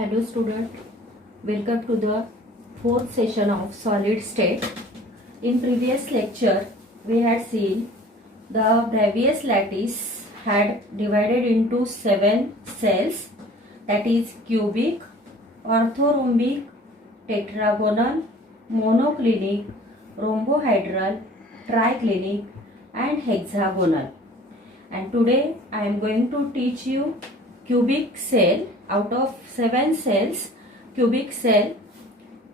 Hello student, welcome to the fourth session of solid state. In previous lecture, we had seen the Bravais lattice had divided into 7 cells, that is cubic, orthorhombic, tetragonal, monoclinic, rhombohedral, triclinic and hexagonal. And today I am going to teach you cubic cell. Out of 7 cells, cubic cell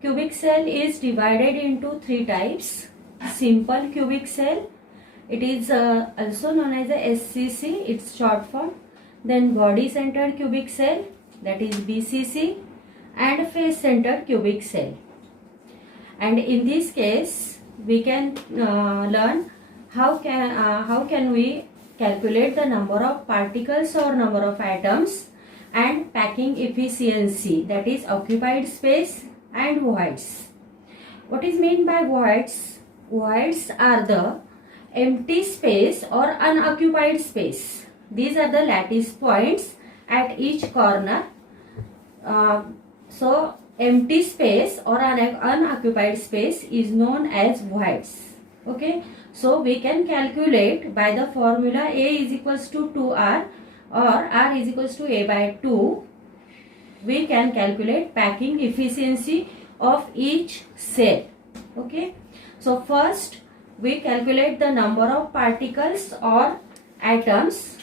is divided into 3 types. Simple cubic cell, it is also known as a SCC, its short form. Then body centered cubic cell, that is BCC, and face centered cubic cell. And in this case, we can learn how can we calculate the number of particles or number of atoms and packing efficiency, that is occupied space and voids. What is meant by voids? Voids are the empty space or unoccupied space. These are the lattice points at each corner. So empty space or unoccupied space is known as voids. Okay, so we can calculate by the formula A is equals to 2R or R is equals to A by 2. We can calculate packing efficiency of each cell. Okay, so first we calculate the number of particles or atoms.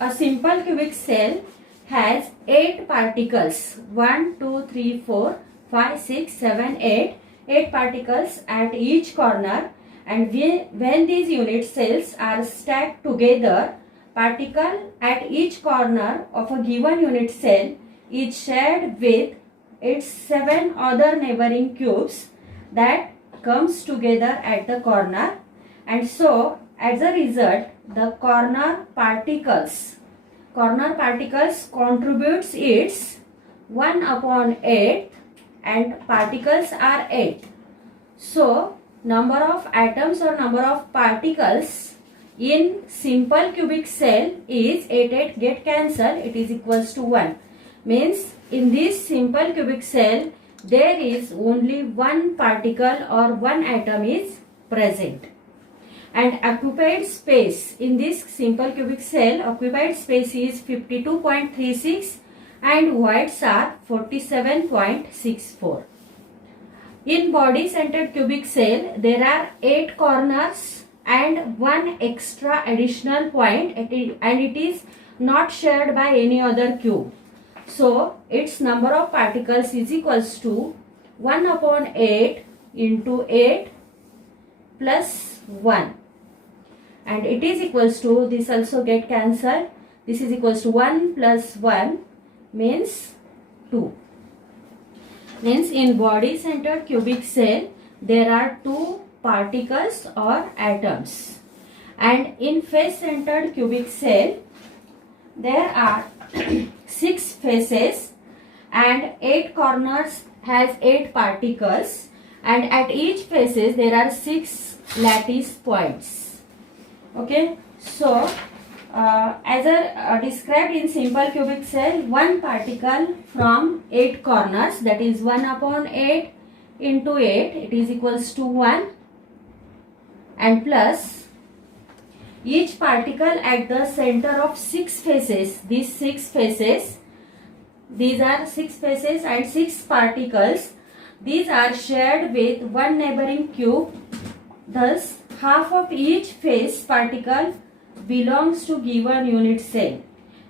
A simple cubic cell has 8 particles, 1, 2, 3, 4, 5, 6, 7, 8. 8 particles at each corner, and when these unit cells are stacked together, particle at each corner of a given unit cell is shared with its 7 other neighboring cubes that comes together at the corner, and so as a result the corner particles contributes its 1/8 and particles are 8. So number of atoms or number of particles in simple cubic cell is 8 get cancelled, it is equals to 1. Means in this simple cubic cell there is only one particle or one atom is present. And occupied space in this simple cubic cell, occupied space is 52.36 and voids are 47.64. In body centered cubic cell there are 8 corners and one extra additional point, and it is not shared by any other cube. So its number of particles is equals to 1/8 into 8 plus 1, and it is equals to, this also get cancelled, this is equals to 1 plus 1 means 2. Means in body centered cubic cell there are 2 particles or atoms, and in face centered cubic cell there are 6 faces and 8 corners has 8 particles, and at each faces there are 6 lattice points. Okay, so as described in simple cubic cell, one particle from 8 corners, that is 1/8 into 8, it is equals to 1, and plus each particle at the center of 6 faces. These 6 faces, these are 6 faces and 6 particles. These are shared with one neighboring cube. Thus half of each face particle belongs to given unit cell,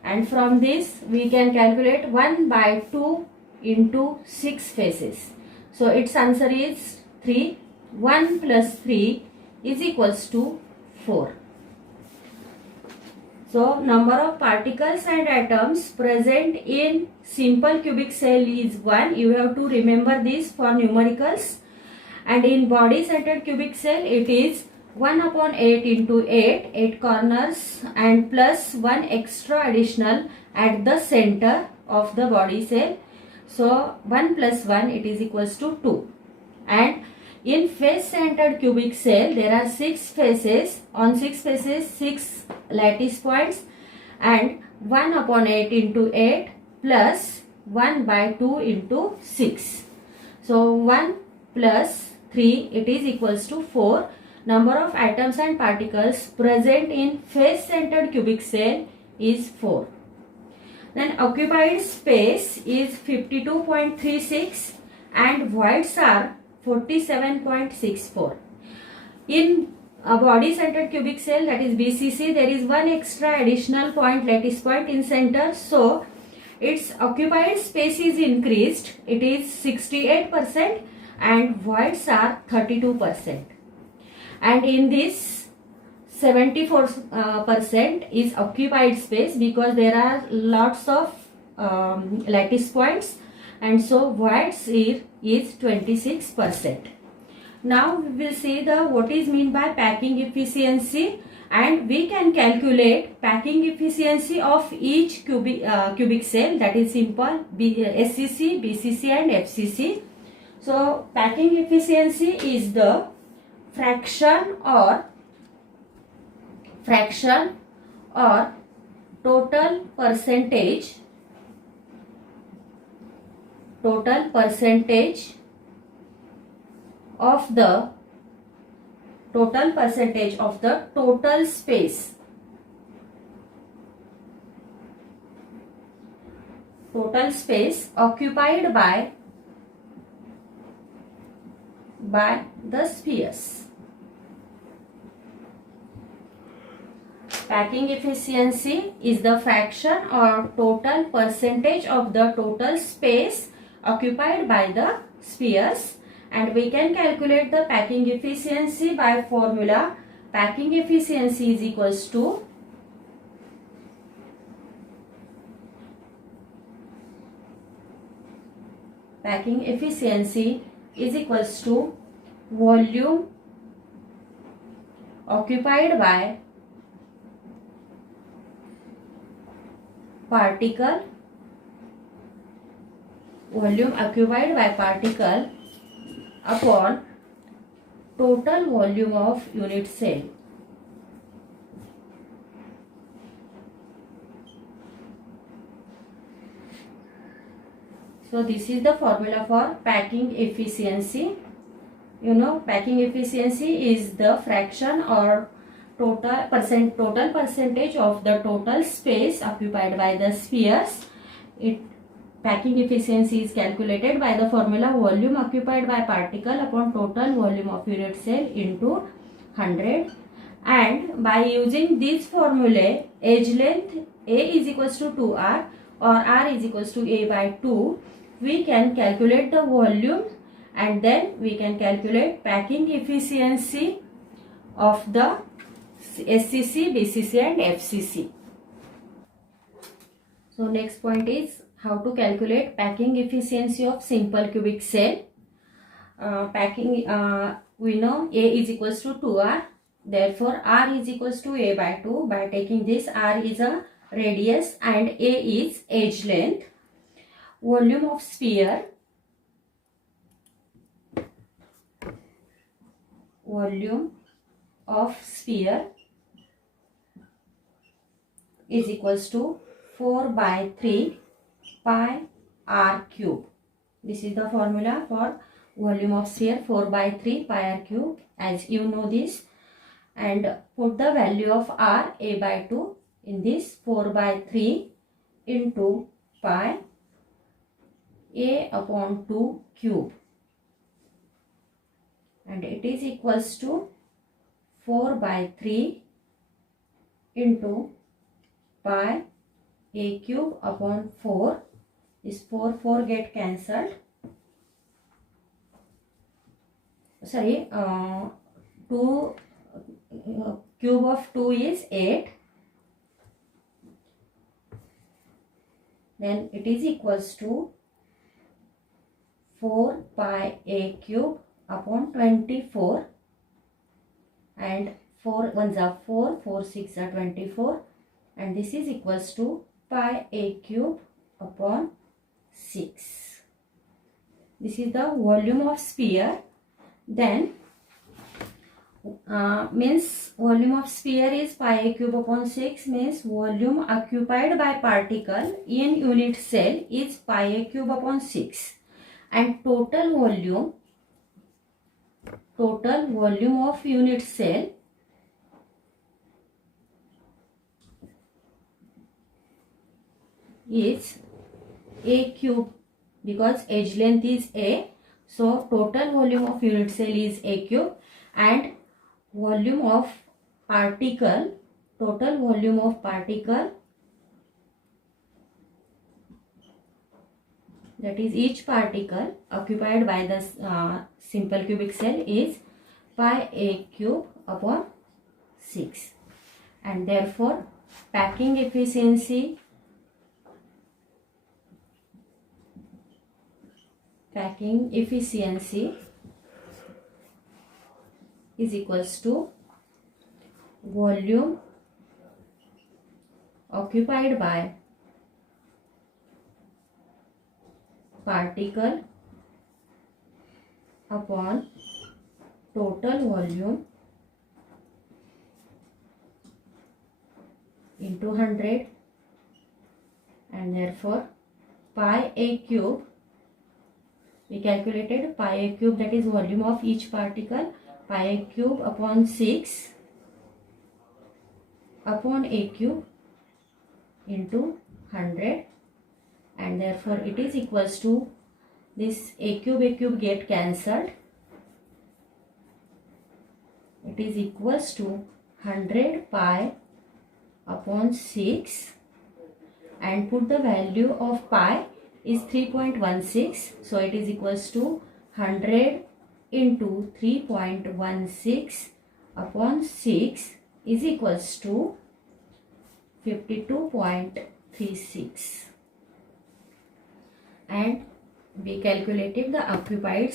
and from this we can calculate 1/2 into 6 faces. So its answer is 3. 1 plus 3 is equals to 4. So number of particles and atoms present in simple cubic cell is 1. You have to remember this for numericals. And in body centered cubic cell it is 1/8 into 8, 8 corners and plus 1 extra additional at the center of the body cell. So 1 plus 1, it is equals to 2. And in face centered cubic cell there are 6 faces. On 6 faces 6 lattice points, and 1/8 into 8 plus 1 by 2 into 6. So 1 plus 3, it is equals to 4. Number of atoms and particles present in face-centered cubic cell is 4. Then occupied space is 52.36 and voids are 47.64. In a body-centered cubic cell, that is BCC, there is one extra additional point, lattice point in center. So its occupied space is increased. It is 68% and voids are 32%. And in this 74% is occupied space because there are lots of lattice points, and so voids here is 26%. Now we will see the what is mean by packing efficiency, and we can calculate packing efficiency of each cubic cell, that is simple SCC, BCC and FCC. So packing efficiency is the fraction or total percentage of the total space occupied by the spheres. Packing efficiency is the fraction or total percentage of the total space occupied by the spheres, and we can calculate the packing efficiency by formula. Packing efficiency is equals to volume occupied by particle upon total volume of unit cell. So this is the formula for packing efficiency. You know, packing efficiency is the fraction or total percentage of the total space occupied by the spheres. Packing efficiency is calculated by the formula volume occupied by particle upon total volume of unit cell into 100, and by using this formula, edge length A is equals to 2R or R is equals to A by 2, we can calculate the volume, and then we can calculate packing efficiency of the SCC, BCC and FCC. So next point is how to calculate packing efficiency of simple cubic cell. We know A is equals to 2R, therefore R is equals to A by 2. By taking this, R is a radius and A is edge length. Volume of sphere is equals to 4 by 3 pi r cube. This is the formula for volume of sphere, 4 by 3 pi r cube, as you know this, and put the value of r, A by 2, in this 4 by 3 into pi A upon 2 cube, and it is equals to 4 by 3 into pi A cube upon 4. This 4 get cancelled. Sorry, 2 cube of 2 is 8. Then it is equals to 4 pi A cube upon 24, and 4 ones are 4, 4 6 are 24, and this is equals to pi A cube upon 6. This is the volume of sphere. Then means volume of sphere is pi a cube upon 6, means volume occupied by particle in unit cell is pi a cube upon 6, and total volume of unit cell is a cube, because edge length is a, so total volume of unit cell is a cube, and volume of particle, total volume of particle, that is each particle occupied by the simple cubic cell is pi a cube upon 6, and therefore packing efficiency is equals to volume occupied by particle upon total volume into 100, and therefore pi a cube, we calculated pi a cube, that is volume of each particle, pi a cube upon 6 upon a cube into 100, and therefore it is equals to, this a cube get cancelled, it is equals to 100 pi upon 6, and put the value of pi is 3.16, so it is equals to 100 into 3.16 upon 6 is equals to 52.36, and we calculated the occupied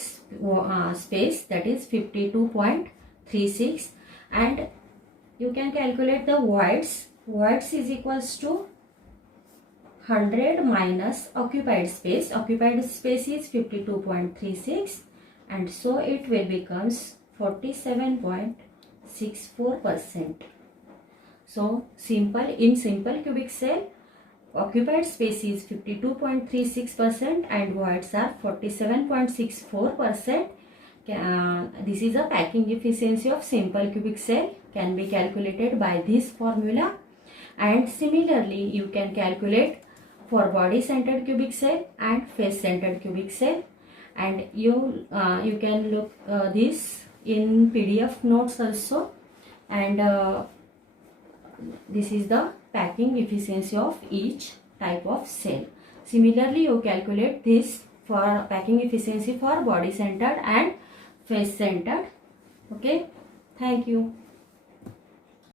space, that is 52.36, and you can calculate the voids is equals to 100 minus occupied space is 52.36, and so it will becomes 47.64%. So in simple cubic cell, occupied space is 52.36% and voids are 47.64%. This is a packing efficiency of simple cubic cell, can be calculated by this formula, and similarly you can calculate for body centered cubic cell and face centered cubic cell, and you can look this in PDF notes also, and this is the packing efficiency of each type of cell. Similarly you calculate this for packing efficiency for body centered and face centered. Okay, thank you.